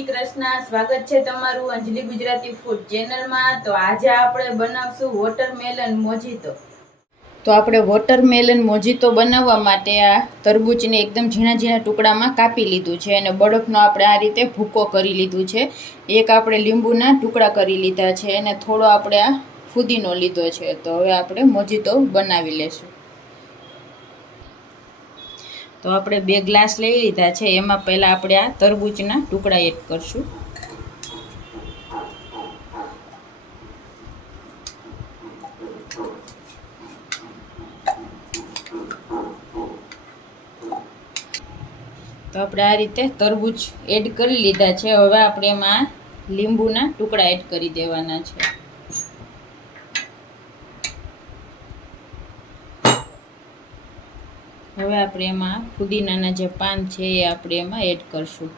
શ્રી કૃષ્ણ. સ્વાગત છે તમારું અંજલિ ગુજરાતી ફૂડ ચેનલમાં. તો આજે આપણે બનાવશું વોટરમેલન મોજીતો. તો આપણે વોટરમેલન મોજીતો બનાવવા માટે આ તરબૂચને એકદમ ઝીણા ઝીણા ટુકડામાં કાપી લીધું છે અને બરફનો આપણે આ રીતે ભૂકો કરી લીધું છે. એક આપણે લીંબુના ટુકડા કરી લીધા છે અને થોડો આપણે આ ફુદીનો લીધો છે. તો હવે આપણે મોજીતો બનાવી લેશું. તો આપણે 2 ગ્લાસ લઈ લીધા છે. એમાં પહેલાં આપણે આ તરબૂચના ટુકડા એડ કરશું. તો આપણે આ રીતે તરબૂચ એડ કરી લીધા છે. હવે આપણે એમાં લીંબુના ટુકડા એડ કરી દેવાના છે. હવે આપણે એમાં ફુદીનાના જે પાન છે એ આપણે એમાં એડ કરશું.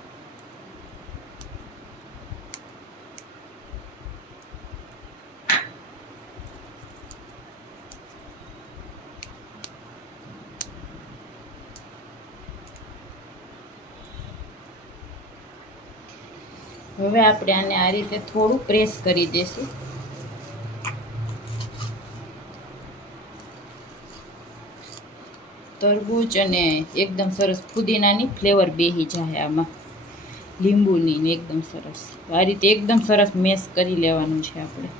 હવે આપણે આને આ રીતે થોડું પ્રેસ કરી દઈશું. તરબૂચ અને એકદમ સરસ ફુદીનાની ફ્લેવર બેસી જાય આમાં, લીંબુની ને એકદમ સરસ. આ રીતે એકદમ સરસ મેશ કરી લેવાનું છે આપણે.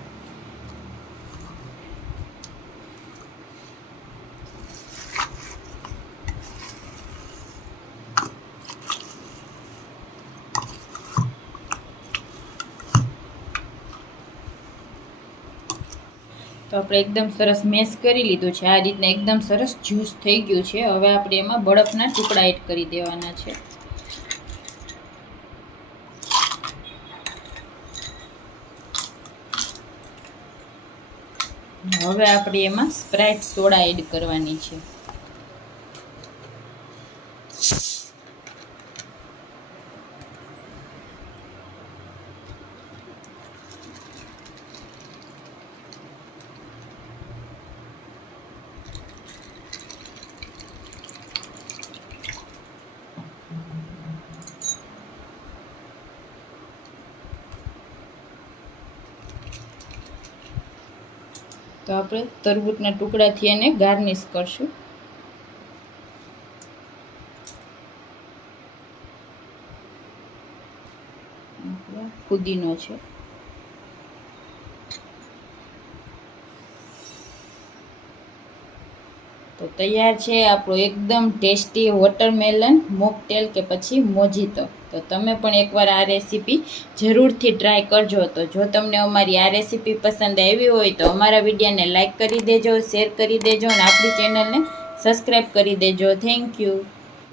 તો આપણે એકદમ સરસ મેશ કરી લીધું છે. આ રીતના એકદમ સરસ જ્યુસ થઈ ગયું છે. હવે આપણે એમાં બરફના ટુકડા એડ કરી દેવાના છે. હવે આપણે એમાં સ્પ્રાઇટ સોડા એડ કરવાની છે. તો આપણે તરબૂચના ટુકડાથી એને ગાર્નિશ કરશું. ફુદીનો છે. તો તૈયાર છે આપણો એકદમ ટેસ્ટી વોટરમેલન મોકટેલ કે પછી મોજીતો. તો તમે પણ એકવાર આ રેસીપી જરૂરથી ટ્રાય કરજો. તો જો તમને અમારી આ રેસીપી પસંદ આવી હોય તો અમારા વિડીયોને લાઇક કરી દેજો, શેર કરી દેજો અને આપણી ચેનલને સબસ્ક્રાઈબ કરી દેજો. Thank you.